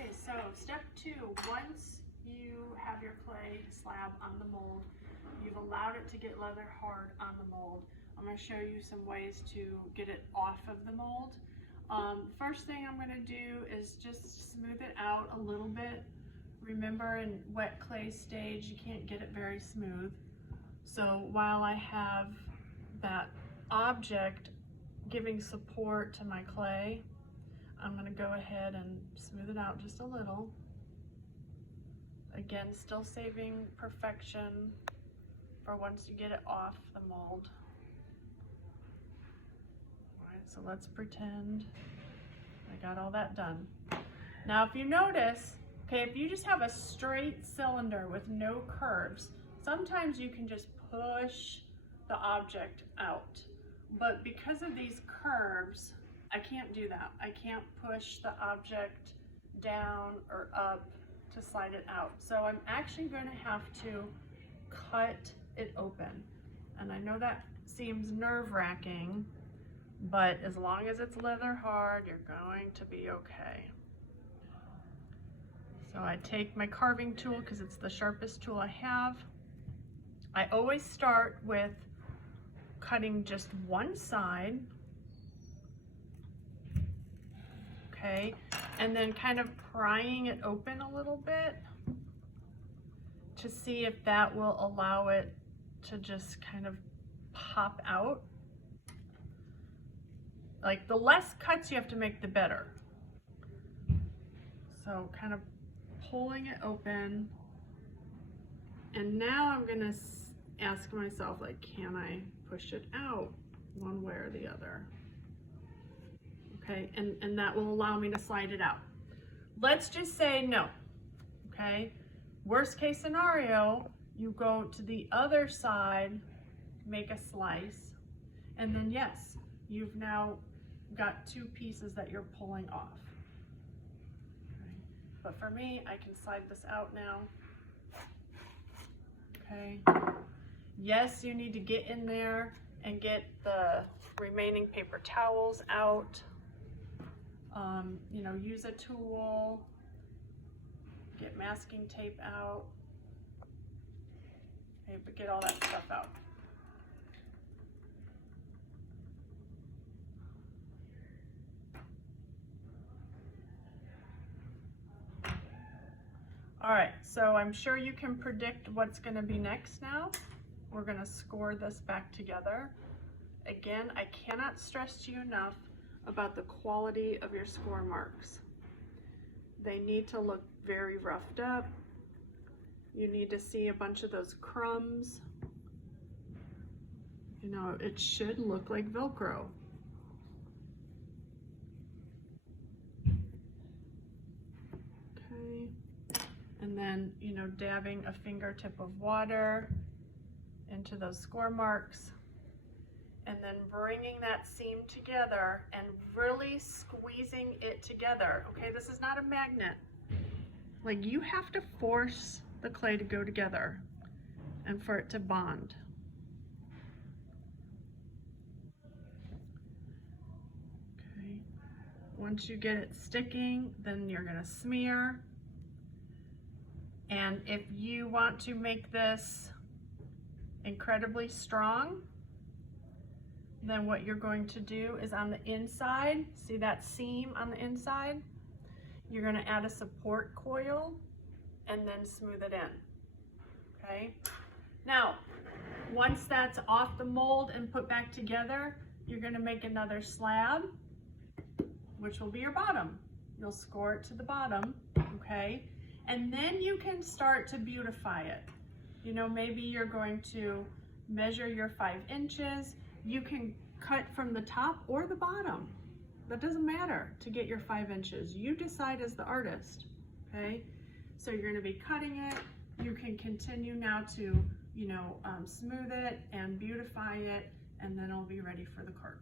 Okay, so step 2, once you have your clay slab on the mold, you've allowed it to get leather hard on the mold. I'm going to show you some ways to get it off of the mold. First thing I'm going to do is just smooth it out a little bit. Remember, in wet clay stage, you can't get it very smooth. So while I have that object giving support to my clay, I'm going to go ahead and smooth it out just a little. Again, still saving perfection for once you get it off the mold. All right, so let's pretend I got all that done. Now, if you notice, okay, if you just have a straight cylinder with no curves, sometimes you can just push the object out. But because of these curves, I can't do that. I can't push the object down or up to slide it out. So I'm actually going to have to cut it open. And I know that seems nerve-wracking, but as long as it's leather hard, you're going to be okay. So I take my carving tool because it's the sharpest tool I have. I always start with cutting just one side, okay, and then kind of prying it open a little bit to see if that will allow it to just kind of pop out. Like, the less cuts you have to make, the better. So kind of pulling it open, and now I'm gonna ask myself, like, can I push it out one way or the other? Okay, and that will allow me to slide it out. Let's just say no, okay? Worst case scenario, you go to the other side, make a slice, and then yes, you've now got 2 pieces that you're pulling off. Okay. But for me, I can slide this out now. Okay. Yes, you need to get in there and get the remaining paper towels out. You know, use a tool, get masking tape out. Okay, but get all that stuff out. All right, so I'm sure you can predict what's going to be next now. We're going to score this back together. Again, I cannot stress to you enough about the quality of your score marks. They need to look very roughed up. You need to see a bunch of those crumbs. You know, it should look like Velcro. Okay. And then, you know, dabbing a fingertip of water into those score marks, and then bringing that seam together and really squeezing it together. Okay, this is not a magnet. Like, you have to force the clay to go together and for it to bond. Okay, once you get it sticking, then you're gonna smear. And if you want to make this incredibly strong, then what you're going to do is on the inside, see that seam on the inside? You're going to add a support coil and then smooth it in, okay? Now, once that's off the mold and put back together, you're going to make another slab, which will be your bottom. You'll score it to the bottom, okay? And then you can start to beautify it. You know, maybe you're going to measure your 5 inches. You can cut from the top or the bottom. That doesn't matter to get your 5 inches. You decide as the artist, okay? So you're gonna be cutting it. You can continue now to, you know, smooth it and beautify it, and then it'll be ready for the cart.